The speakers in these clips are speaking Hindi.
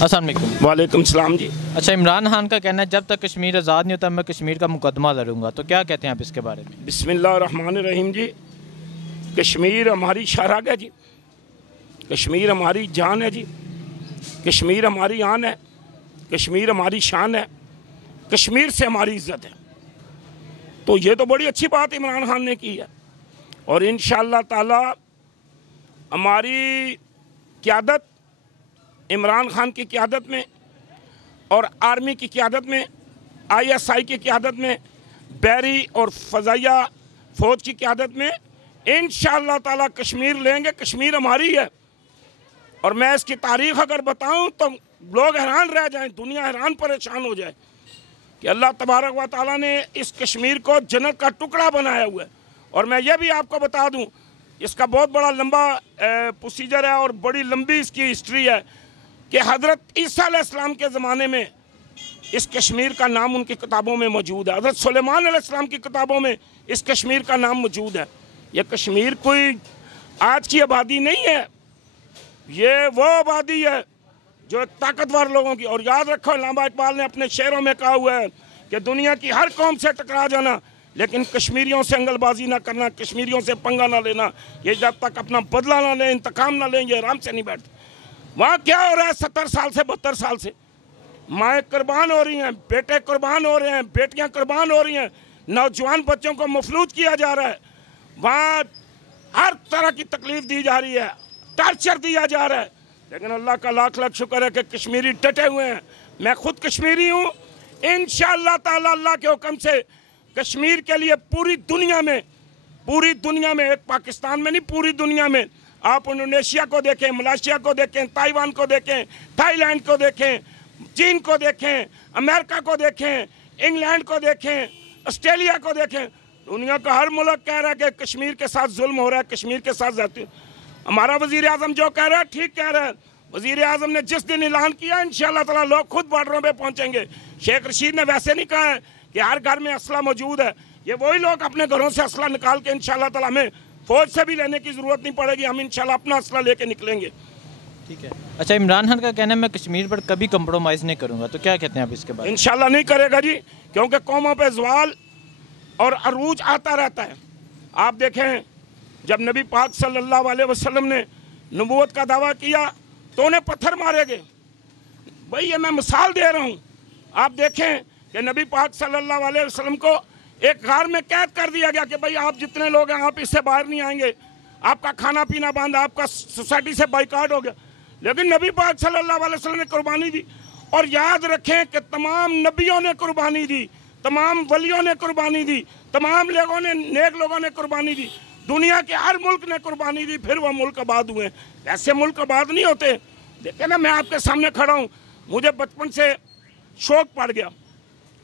अस्सलाम वालेकुम। वालेकुम सलाम जी। अच्छा, इमरान खान का कहना है जब तक कश्मीर आज़ाद नहीं होता मैं कश्मीर का मुकदमा लड़ूंगा, तो क्या कहते हैं आप इसके बारे में? बिस्मिल्लाहिर्रहमानिर्रहीम जी। कश्मीर हमारी शराग है जी, कश्मीर हमारी जान है जी, कश्मीर हमारी आन है, कश्मीर हमारी शान है, कश्मीर से हमारी इज़्ज़त है। तो ये तो बड़ी अच्छी बात इमरान खान ने की है और इंशाअल्लाह ताला हमारी क़यादत, इमरान खान की क़यादत में और आर्मी की क़यादत में, ISI की क़यादत में, बैरी और फ़ज़ाइया फ़ौज की क़यादत में इंशाअल्लाह ताला कश्मीर लेंगे। कश्मीर हमारी है और मैं इसकी तारीख़ अगर बताऊं तो लोग हैरान रह जाएं, दुनिया हैरान परेशान हो जाए कि अल्लाह तबारक व तआला ने इस कश्मीर को जन्नत का टुकड़ा बनाया हुआ है। और मैं ये भी आपको बता दूं, इसका बहुत बड़ा लंबा प्रोसीजर है और बड़ी लंबी इसकी हिस्ट्री है कि हज़रत ईसा अलैहिस्सलाम के ज़माने में इस कश्मीर का नाम उनकी किताबों में मौजूद है। हज़रत सुलेमान अलैहिस्सलाम की किताबों में इस कश्मीर का नाम मौजूद है। ये कश्मीर कोई आज की आबादी नहीं है, ये वो आबादी है जो एक ताकतवर लोगों की। और याद रखो, अल्लामा इकबाल ने अपने शेरों में कहा हुआ है कि दुनिया की हर कौम से टकरा जाना लेकिन कश्मीरियों से अंगलबाजी ना करना, कश्मीरियों से पंगा ना लेना। ये जब तक अपना बदला ना लें, इंतकाम ना लें, ये आराम से नहीं बैठते। वहाँ क्या हो रहा है? 70 साल से 72 साल से माएँ कुर्बान हो रही हैं, बेटे कुर्बान हो रहे हैं, बेटियाँ कुर्बान हो रही हैं, नौजवान बच्चों को मफलूज किया जा रहा है। वहाँ हर तरह की तकलीफ़ दी जा रही है, टार्चर दिया जा रहा है। लेकिन अल्लाह का लाख लाख शुक्र है कि कश्मीरी डटे हुए हैं। मैं खुद कश्मीरी हूँ। इंशाअल्लाह ताला अल्लाह के हुक्म से कश्मीर के लिए पूरी दुनिया में, एक पाकिस्तान में नहीं, पूरी दुनिया में आप इंडोनेशिया को देखें, मलेशिया को देखें, ताइवान को देखें, थाईलैंड को देखें, चीन को देखें, अमेरिका को देखें, इंग्लैंड को देखें, ऑस्ट्रेलिया को देखें। दुनिया का हर मुल्क कह रहा है कि कश्मीर के साथ जुल्म हो रहा है, कश्मीर के साथ जाती। हमारा वज़ीर आज़म जो कह रहा है ठीक कह रहा है। वज़ीर आज़म ने जिस दिन ऐलान किया इंशाअल्लाह ताला लोग खुद बॉर्डरों पे पहुंचेंगे। शेख रशीद ने वैसे नहीं कहा है कि हर घर में असला मौजूद है। ये वही लोग अपने घरों से असला निकाल के इंशाअल्लाह ताला हमें फ़ौज से भी लेने की ज़रूरत नहीं पड़ेगी, हम इंशाअल्लाह अपना असला लेके निकलेंगे। ठीक है। अच्छा, इमरान खान का कहना है मैं कश्मीर पर कभी कंप्रोमाइज़ नहीं करूँगा, तो क्या कहते हैं आप इसके बारे में? इंशाअल्लाह नहीं करेगा जी, क्योंकि कौमों पर ज़वाल और अरूज आता रहता है। आप देखें, जब नबी पाक सल्लल्लाहु अलैहि वसल्लम ने नबूवत का दावा किया तो उन्हें पत्थर मारे गए। भाई ये मैं मिसाल दे रहा हूँ। आप देखें कि नबी पाक सल्लल्लाहु अलैहि वसल्लम को एक गार में कैद कर दिया गया कि भाई आप जितने लोग हैं आप इससे बाहर नहीं आएंगे, आपका खाना पीना बंद, आपका सोसाइटी से बाइकाट हो गया। लेकिन नबी पाक सल्लल्लाहु अलैहि वसल्लम ने कुर्बानी दी। और याद रखें कि तमाम नबियों ने कुर्बानी दी, तमाम वलियों ने कुर्बानी दी, तमाम लोगों ने, नेक लोगों ने कुर्बानी दी, दुनिया के हर मुल्क ने कुर्बानी दी, फिर वह मुल्क आबाद हुए। ऐसे मुल्क आबाद नहीं होते। देखे ना, मैं आपके सामने खड़ा हूँ, मुझे बचपन से शौक़ पड़ गया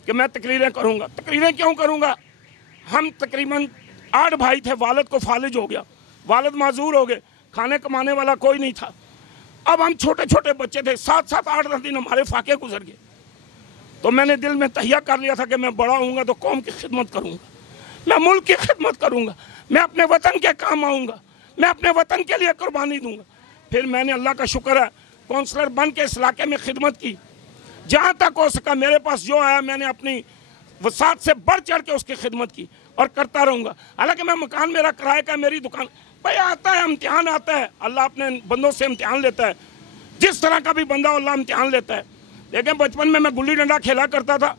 कि मैं तकरीरें करूँगा। तकरीरें क्यों करूँगा? हम तकरीबन 8 भाई थे, वालिद को फालिज हो गया, वालिद माजूर हो गए, खाने कमाने वाला कोई नहीं था। अब हम छोटे छोटे बच्चे थे, 7-7 8-10 दिन हमारे फाके गुजर गए। तो मैंने दिल में तहिया कर लिया था कि मैं बड़ा होऊंगा तो कौम की खिदमत करूँगा, मैं मुल्क की खिदमत करूँगा, मैं अपने वतन के काम आऊँगा, मैं अपने वतन के लिए कुर्बानी दूँगा। फिर मैंने, अल्लाह का शुक्र है, काउंसलर बन के इस इलाके में खिदमत की। जहाँ तक हो सका मेरे पास जो आया मैंने अपनी वसात से बढ़ चढ़ के उसकी खिदमत की और करता रहूँगा। हालांकि मैं, मकान मेरा किराए का, मेरी दुकान, भाई आता है, इम्तिहान आता है, अल्लाह अपने बंदों से इम्तिहान लेता है। जिस तरह का भी बंदा अल्लाह इम्तिहान लेता है। लेकिन बचपन में मैं गुल्ली डंडा खेला करता था।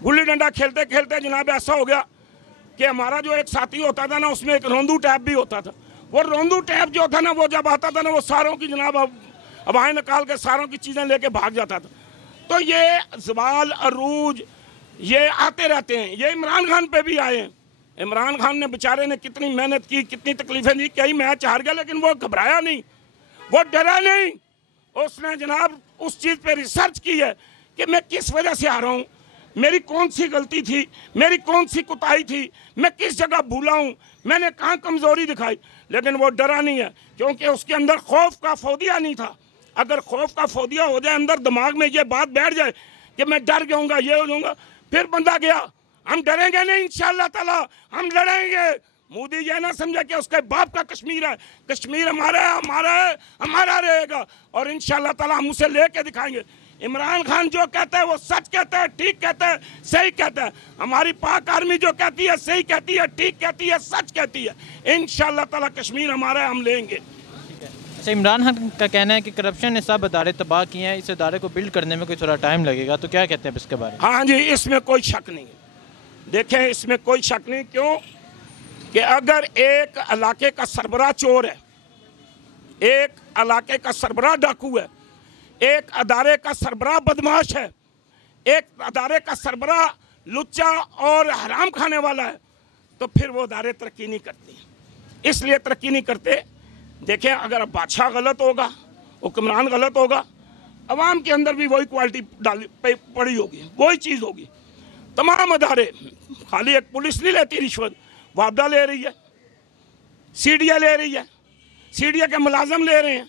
गुल्ली डंडा खेलते खेलते जनाब ऐसा हो गया कि हमारा जो एक साथी होता था ना, उसमें एक रोंदू टैप भी होता था। वो रोंदू टैप जो था ना, वो जब आता था ना, वो सारों की जनाब हवाएं निकाल के सारों की चीज़ें लेके भाग जाता था। तो ये ज़वाल अरूज ये आते रहते हैं। ये इमरान खान पे भी आए हैं। इमरान खान ने बेचारे ने कितनी मेहनत की, कितनी तकलीफ़ें दी, कई मैच हार गया, लेकिन वो घबराया नहीं, वो डरा नहीं। उसने जनाब उस चीज़ पे रिसर्च की है कि मैं किस वजह से आ रहा हूँ, मेरी कौन सी गलती थी, मेरी कौन सी कुताही थी, मैं किस जगह भूला हूँ, मैंने कहाँ कमज़ोरी दिखाई। लेकिन वो डरा नहीं है, क्योंकि उसके अंदर खौफ का फौदिया नहीं था। अगर खौफ का फौदिया हो जाए अंदर, दिमाग में ये बात बैठ जाए कि मैं डर जाऊँगा, ये हो जाऊँगा, फिर बंदा गया। हम डरेंगे नहीं, इंशाअल्लाह ताला हम लड़ेंगे, मोदी ये ना समझे कि उसके बाप का कश्मीर है। कश्मीर हमारा है, हमारा है, हमारा रहेगा और इंशाअल्लाह ताला हम उसे लेके दिखाएंगे। इमरान खान जो कहता है वो सच कहता है, ठीक कहता है, सही कहता है। हमारी पाक आर्मी जो कहती है सही कहती है, ठीक कहती है, सच कहती है। इंशाअल्लाह ताला कश्मीर हमारा है, हम लेंगे। अच्छा, इमरान खान का कहना है कि करप्शन ने सब अदारे तबाह किए हैं, इस अदारे को बिल्ड करने में कोई थोड़ा टाइम लगेगा, तो क्या कहते हैं इसके बारे में? हाँ जी, इसमें कोई शक नहीं है। देखें, इसमें कोई शक नहीं। क्यों कि अगर एक इलाके का सरबराह चोर है, एक इलाके का सरबराह डाकू है, एक अदारे का सरबराह बदमाश है, एक अदारे का सरबराह लुच्चा और हराम खाने वाला है, तो फिर वो अदारे तरक्की नहीं करते। इसलिए तरक्की नहीं करते। देखें, अगर बादशाह गलत होगा, हुक्मरान गलत होगा, अवाम के अंदर भी वही क्वालिटी पड़ी होगी, वही चीज़ होगी। तमाम अदारे, खाली एक पुलिस नहीं लेती रिश्वत, वापदा ले रही है, सीडिया ले रही है, सीडिया के मुलाजम ले रहे हैं।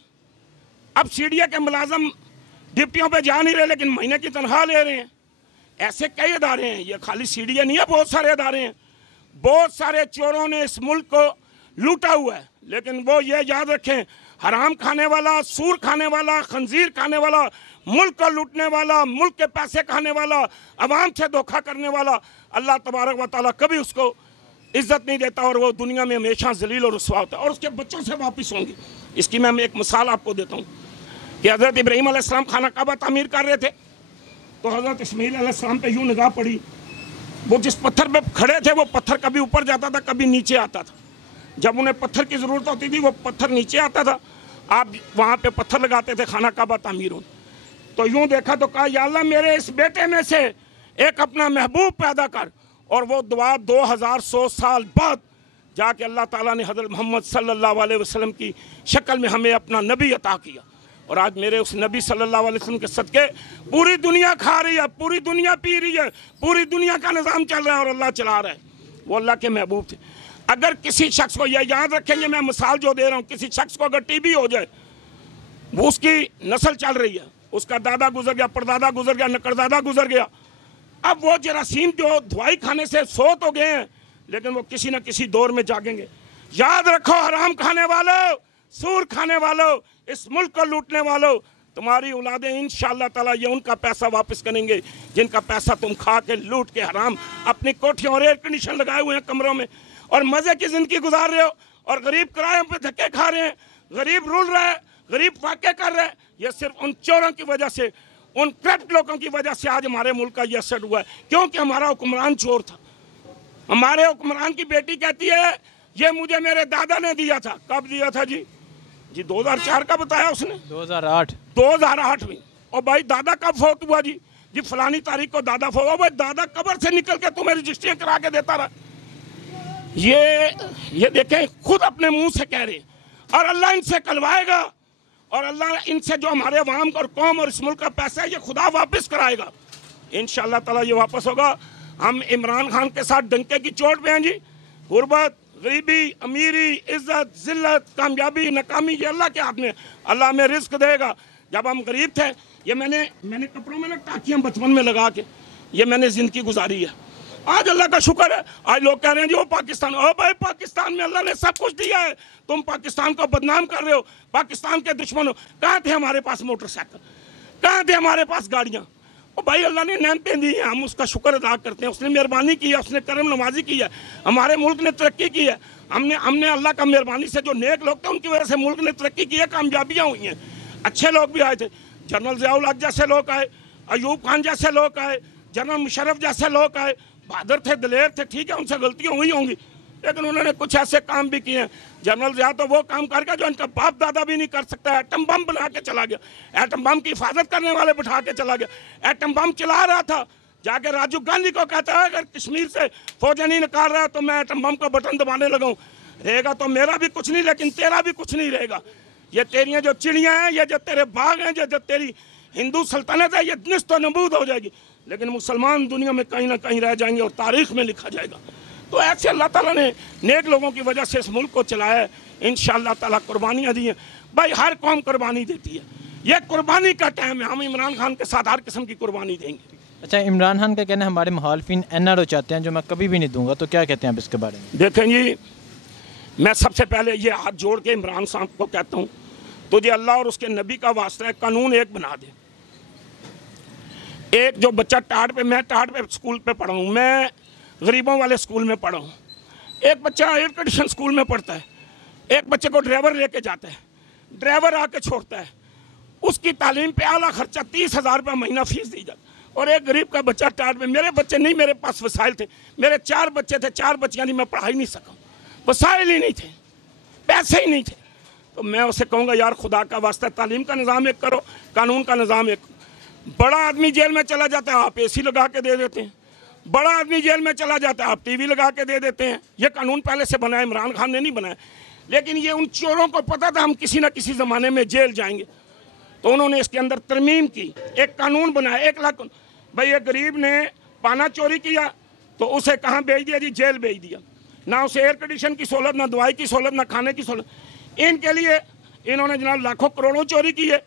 अब सीडिया के मुलाजम डिप्टियों पे जा नहीं रहे लेकिन महीने की तनख्वाह ले रहे हैं। ऐसे कई अदारे हैं, ये खाली सीडिया नहीं है, बहुत सारे अदारे हैं। बहुत सारे चोरों ने इस मुल्क को लूटा हुआ है, लेकिन वो ये याद रखें, हराम खाने वाला, सूर खाने वाला, खंजीर खाने वाला, मुल्क को लूटने वाला, मुल्क के पैसे खाने वाला, अवाम से धोखा करने वाला, अल्लाह तबारक व तआला कभी उसको इज्जत नहीं देता और वो दुनिया में हमेशा जलील और रुसवा होता है और उसके बच्चों से वापस होंगी। इसकी मैं एक मिसाल आपको देता हूँ कि हज़रत इब्राहीम अलैहिस्सलाम खाना काबा तामीर कर रहे थे, तो हज़रत इस्माईल अलैहिस्सलाम पे यूँ निगाह पड़ी। वो जिस पत्थर पे खड़े थे वो पत्थर कभी ऊपर जाता था, कभी नीचे आता था। जब उन्हें पत्थर की ज़रूरत होती थी वो पत्थर नीचे आता था, आप वहाँ पे पत्थर लगाते थे खाना काबा तामीर हो। तो यूँ देखा तो कहा, या अल्लाह मेरे इस बेटे में से एक अपना महबूब पैदा कर। और वो दुआ 2100 साल बाद जाके अल्लाह ताला ने हज़रत मोहम्मद सल्लल्लाहु अलैहि वसल्लम की शक्ल में हमें अपना नबी अता किया। और आज मेरे उस नबी सल्लल्लाहु अलैहि वसल्लम के सदके पूरी दुनिया खा रही है, पूरी दुनिया पी रही है, पूरी दुनिया का निज़ाम चल रहा है और अल्लाह चला रहा है। वो अल्लाह के महबूब थे। अगर किसी शख्स को, यह याद रखेंगे, मैं मिसाल जो दे रहा हूँ, किसी शख्स को अगर टीबी हो जाए, वो उसकी नस्ल चल रही है, उसका दादा गुजर गया, परदादा गुजर गया, नकरदादा गुजर गया, अब वो जरासीम जो दवाई खाने से सो तो गए हैं लेकिन वो किसी न किसी दौर में जागेंगे। याद रखो, हराम खाने वालों, सूर खाने वालों, इस मुल्क को लूटने वालों, तुम्हारी औलादें इंशाअल्लाह ताला ये उनका पैसा वापस करेंगे जिनका पैसा तुम खा के लूट के हराम अपनी कोठियों और एयर कंडीशन लगाए हुए हैं कमरों में और मज़े की ज़िंदगी गुजार रहे हो और गरीब किरायों पे धक्के खा रहे हैं, गरीब रुल रहा है, गरीब फाके कर रहे हैं। ये सिर्फ उन चोरों की वजह से, उन करप्ट लोगों की वजह से आज हमारे मुल्क का यह असर हुआ है, क्योंकि हमारा हुक्मरान चोर था। हमारे हुक्मरान की बेटी कहती है ये मुझे मेरे दादा ने दिया था। कब दिया था जी? 2004 का बताया उसने, 2008 में। और भाई दादा कब फौत हुआ जी? फलानी तारीख को दादा फौत हुआ। भाई दादा कब्र से निकल के तुम्हें रजिस्ट्रियाँ करा के देता रहा। ये देखें, खुद अपने मुंह से कह रहे और अल्लाह इनसे कलवाएगा और अल्लाह इनसे जो हमारे अवाम और कौम और इस मुल्क का पैसा है ये खुदा वापस कराएगा। इंशाअल्लाह ताला ये वापस होगा। हम इमरान खान के साथ डंके की चोट पे हैं जी। गुर्बत, गरीबी, अमीरी, इज्जत, जिल्लत, कामयाबी, नाकामी ये अल्लाह के हाथ में। अल्लाह हमें रिस्क देगा। जब हम गरीब थे, ये मैंने कपड़ों में ना टाकियाँ बचपन में लगा के ये मैंने ज़िंदगी गुजारी है। आज अल्लाह का शुक्र है, आज लोग कह रहे हैं जी वो पाकिस्तान, ओ भाई पाकिस्तान में अल्लाह ने सब कुछ दिया है, तुम पाकिस्तान को बदनाम कर रहे हो, पाकिस्तान के दुश्मन हो। कहाँ थे हमारे पास मोटरसाइकिल, कहाँ थे हमारे पास गाड़ियाँ? ओ भाई अल्लाह ने नेमतें दी हैं, हम उसका शुक्र अदा करते हैं। उसने मेहरबानी की है, उसने करम नवाजी की है, हमारे मुल्क ने तरक्की की है। हमने अल्लाह का मेहरबानी से जो नेक लोग थे उनकी वजह से मुल्क ने तरक्की की है, कामयाबियाँ हुई हैं। अच्छे लोग भी आए थे, जनरल ज़ियाउल हक जैसे लोग आए, अयूब खान जैसे लोग आए, जनरल मुशर्रफ जैसे लोग आए, बहादुर थे, दलेर थे। ठीक है, उनसे गलतियाँ हुई होंगी लेकिन उन्होंने कुछ ऐसे काम भी किए हैं। जनरल ज़िया तो वो काम करके जो इनका बाप दादा भी नहीं कर सकता। एटम बम बना के चला गया, एटम बम की हिफाजत करने वाले बिठा के चला गया। एटम बम चला रहा था, जाके राजीव गांधी को कहता है अगर कश्मीर से फौजें नहीं निकाल रहा तो मैं एटम बम का बटन दबाने लगाऊँ। रहेगा तो मेरा भी कुछ नहीं लेकिन तेरा भी कुछ नहीं रहेगा। ये तेरियाँ जो चिड़ियाँ हैं, ये जो तेरे बाग हैं, जो तेरी हिंदू सल्तनत है, ये निस्त नबूद हो जाएगी लेकिन मुसलमान दुनिया में कहीं ना कहीं रह जाएंगे और तारीख में लिखा जाएगा। तो ऐसे अल्लाह ताला ने नेक लोगों की वजह से इस मुल्क को चलाया है। इंशाअल्लाह ताला कुर्बानियाँ दी हैं। भाई हर कौम कुर्बानी देती है, ये कुर्बानी का टाइम है। हम इमरान खान के साथ हर किस्म की कुर्बानी देंगे। अच्छा, इमरान खान का कहना है हमारे मुखालफिन NRO चाहते हैं जो मैं कभी भी नहीं दूंगा, तो क्या कहते हैं आप इसके बारे में? देखें जी, मैं सबसे पहले ये हाथ जोड़ के इमरान साहब को कहता हूँ, तुझे अल्लाह और उसके नबी का वास्ता है, कानून एक बना दे। एक जो बच्चा टाट पे, मैं टाट पे स्कूल पे पढ़ा हूँ, मैं गरीबों वाले स्कूल में पढ़ा हूँ। एक बच्चा एयर कंडीशन स्कूल में पढ़ता है, एक बच्चे को ड्राइवर लेके जाता है, ड्राइवर आके छोड़ता है, उसकी तालीम पे आला खर्चा 30,000 रुपये महीना फीस दी जाती। और एक गरीब का बच्चा टाट में, मेरे बच्चे नहीं, मेरे पास वसाइल थे, मेरे 4 बच्चे थे, 4 बच्चियाँ नहीं, मैं पढ़ा ही नहीं सका, वसाइल ही नहीं थे, पैसे ही नहीं थे। तो मैं उसे कहूँगा यार खुदा का वास्ता तालीम का निज़ाम एक करो, कानून का निज़ाम एक। बड़ा आदमी जेल में चला जाता है, आप AC लगा के दे देते हैं। बड़ा आदमी जेल में चला जाता है, आप TV लगा के दे देते हैं। ये कानून पहले से बनाया, इमरान खान ने नहीं बनाया। लेकिन ये उन चोरों को पता था हम किसी न किसी ज़माने में जेल जाएंगे, तो उन्होंने इसके अंदर तरमीम की, एक कानून बनाया। 1 लाख भाई, एक गरीब ने पाना चोरी किया तो उसे कहाँ भेज दिया जी? जेल भेज दिया। ना उसे एयर कंडीशन की सहूलत, ना दवाई की सहूलत, ना खाने की सहूलत। इनके लिए इन्होंने जनाब लाखों करोड़ों चोरी की है।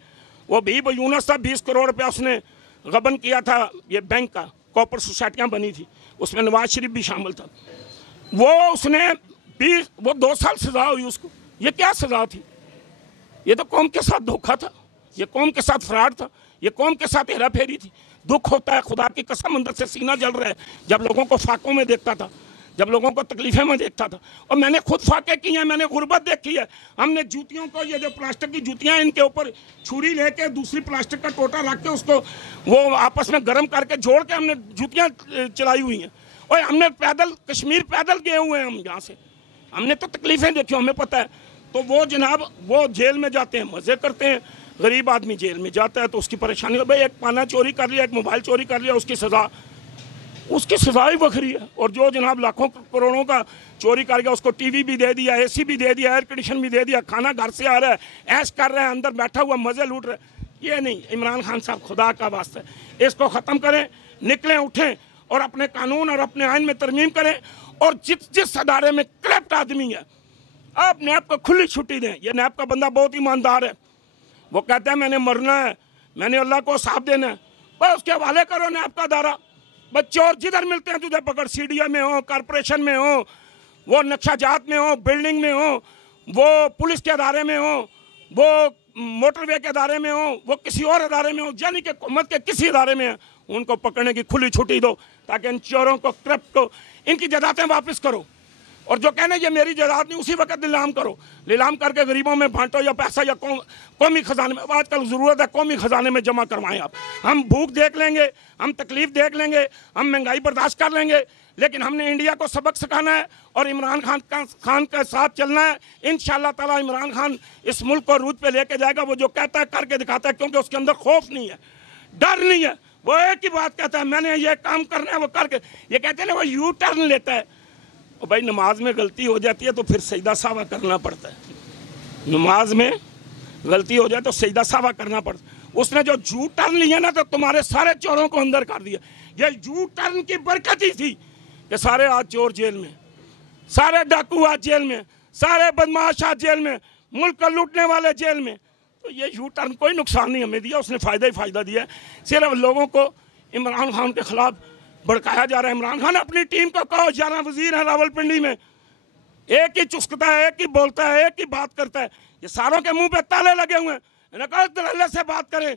वो भी यूनुस था, 20 करोड़ रुपया उसने गबन किया था, ये बैंक का, कॉपर सोसाइटियाँ बनी थी, उसमें नवाज शरीफ भी शामिल था। वो उसने 2 साल सजा हुई उसको। ये क्या सजा थी? ये तो कौम के साथ धोखा था, ये कौम के साथ फ्रॉड था, ये कौम के साथ हेरा फेरी थी। दुख होता है, खुदा की कसम अंदर से सीना जल रहा है जब लोगों को फाकों में देखता था, जब लोगों को तकलीफें में देखता था। और मैंने खुद फाके किए हैं, मैंने गुर्बत देखी है। हमने जूतियों को, ये जो प्लास्टिक की जूतियाँ, इनके ऊपर छुरी लेके दूसरी प्लास्टिक का टोटा रख के उसको वो आपस में गर्म करके जोड़ के हमने जूतियाँ चलाई हुई हैं। और हमने पैदल कश्मीर पैदल गए हुए हैं, हम यहाँ से, हमने तो तकलीफ़ें देखी, हमें पता है। तो वो जनाब वो जेल में जाते हैं, मज़े करते हैं। गरीब आदमी जेल में जाता है तो उसकी परेशानी, भाई एक पाना चोरी कर लिया, एक मोबाइल चोरी कर लिया, उसकी सज़ा ही बखरी है। और जो जनाब लाखों करोड़ों का चोरी कर गया, उसको TV भी दे दिया, AC भी दे दिया, एयर कंडीशन भी दे दिया, खाना घर से आ रहा है, ऐश कर रहे हैं, अंदर बैठा हुआ मज़े लूट रहे हैं। ये नहीं, इमरान खान साहब खुदा का वास्ता है इसको ख़त्म करें, निकलें, उठें और अपने कानून और अपने आइन में तरमीम करें। और जिस अदारे में करप्ट आदमी है, आप नैब को खुली छुट्टी दें। ये नैब का बंदा बहुत ईमानदार है, वो कहता है मैंने मरना है, मैंने अल्लाह को साथ देना है, बस उसके हवाले करो नैब का अदारा। बच्चे और जिधर मिलते हैं तुझे पकड़, CDA में हो, कॉरपोरेशन में हो, वो नक्शाजात में हो, बिल्डिंग में हो, वो पुलिस के अदारे में हो, वो मोटरवे के अदारे में हो, वो किसी और अदारे में हो, यानी कि हुकूमत के किसी अदारे में है, उनको पकड़ने की खुली छुट्टी दो, ताकि इन चोरों को, करप्ट को, इनकी जायदादें वापस करो। और जो कहने ये मेरी जायदाद नहीं, उसी वक्त नीलाम करो, नीलाम करके गरीबों में बांटो, या पैसा या कौमी खजाने में, आजकल ज़रूरत है कौमी खजाने में जमा करवाएं आप। हम भूख देख लेंगे, हम तकलीफ़ देख लेंगे, हम महंगाई बर्दाश्त कर लेंगे, लेकिन हमने इंडिया को सबक सिखाना है और इमरान खान के साथ चलना है। इंशाअल्लाह ताला इमरान खान इस मुल्क को रूज पे लेके जाएगा। वो जो कहता है करके दिखाता है, क्योंकि उसके अंदर खौफ नहीं है, डर नहीं है। वो एक ही बात कहता है, मैंने ये काम करना है, वो करके। ये कहते हैं ना, वो यू टर्न लेता है। और भाई नमाज में गलती हो जाती है तो फिर सजदा सावा करना पड़ता है। नमाज में गलती हो जाए तो सजदा सावा करना पड़ता है। उसने जो यू टर्न लिया ना, तो तुम्हारे सारे चोरों को अंदर कर दिया। ये यू टर्न की बरकत ही थी कि सारे आज चोर जेल में, सारे डाकू आज जेल में, सारे बदमाश आज जेल में, मुल्क को लूटने वाले जेल में। तो ये यू टर्न कोई नुकसान नहीं हमें दिया, उसने फ़ायदा ही फ़ायदा दिया। सिर्फ लोगों को इमरान खान के ख़िलाफ़ भड़काया जा रहा है। इमरान खान अपनी टीम को कहो, 11 वजीर हैं रावलपिंडी में, एक ही चुस्कता है, एक ही बोलता है, एक ही बात करता है। ये सारों के मुंह पे ताले लगे हुए हैं। इन्हें कहा अल्लाह से बात करें।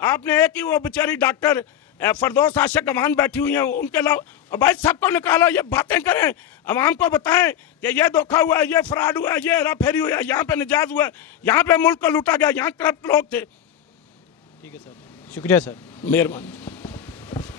आपने एक ही वो बेचारी डॉक्टर फरदौस आशिक अवान बैठी हुई हैं, उनके अलावा भाई सबको निकालो, ये बातें करें, अवाम को बताएं कि ये धोखा हुआ है, ये फ्रॉड हुआ है, ये हेरा फेरी हुआ है, यहाँ पे निजायज़ हुआ है, यहाँ पे मुल्क को लूटा गया, यहाँ करप्ट लोग थे। ठीक है सर, शुक्रिया सर, मेहरबानी।